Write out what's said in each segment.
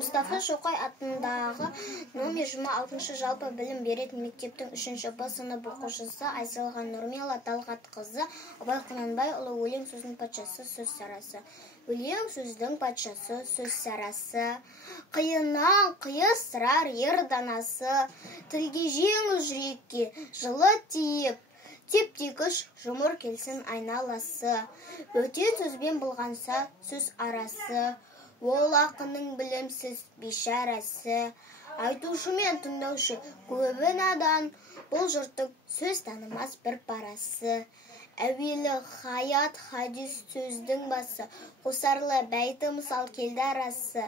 Мұстафа Шоқай атындағы номер 26 жалпы білім беретін мектептің 3-ші Б сынып оқушысы Айсалға Нұрмела Талғатқызы Абай Құнанбайұлы өлең сөздің патшасы сөз сарасы. Өлең сөздің патшасы сөз сарасы, қиыннан қиыстырар ер данасы, тілге жеңіл жүрекке жылы тиіп, теп-тегіс жұмыр келсін айналасы, бөтен сөзбен былғанса сөз арасы, ол ақынның білімсіз бейшарасы, айтушы мен тыңдаушы көбі надан, бұл жұрттың сөз танымас бір парасы. Әуелі хаят хадис сөздің басы, қосарлы бәйті мысал келді арасы,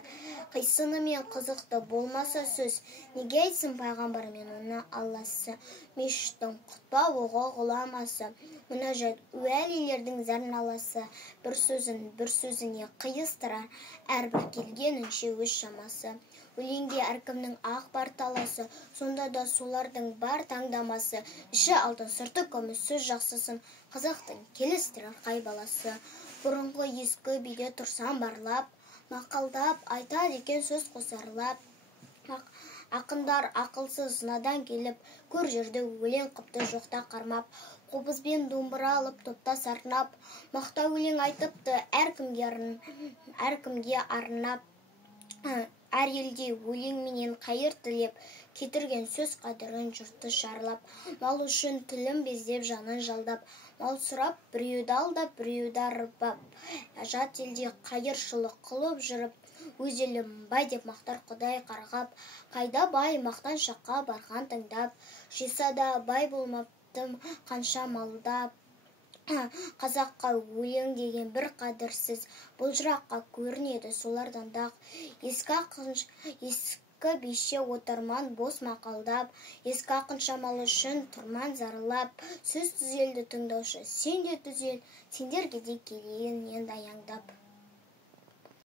қисыны мен қызықты болмаса сөз, неге айтсын пайғамбар мен оны алласы, мешіттің құтпа оғы ғұламасы, мұнажат уәлилердің зәрналасы, бір сөзін бір сөзіне қиыстырар, әрбір келгенінше өз шамасы. Өлеңге әркімнің ақ бар таласы, сонда да солардың бар таңдамасы, іші алтын сырты күміс сөз жақсысын, қазақтың келістірер қай баласы. Бұрынғы ескі биде тұрсам барлап, мақалдап айтады екен сөз қосарлап. Ақындар ақылсыз надан келіп, көр жерді өлең қыпты жоқта қармап, қобызбен домбыра алып топта сарнап, мақта өлең айтыпты әркімге арнап. Әр елде өлеңменен қайыр тілеп, кетірген сөз қадірін жұртты шарлап, мал үшін тілін бездеп жанын жалдап, мал сұрап біреуді алдап, біреуді арбап, жат елде қайыршылық қылып жүріп, өз елім бай деп мақтар құдай қарғап, қайда бай мақтаншаққа барған тыңдап, жиса да бай болмаптым қанша малдап. Қазаққа өлең деген бір қадірсіз, бұл жыраққа көрінеді солардан дақ. Ескі бейше отырман бос мақалдап, ескі ақын шамалы үшін тұрман зарылап, сөз түзелді тыңдаушы, сен де түзел, сендерге де келейін енді аяңдап.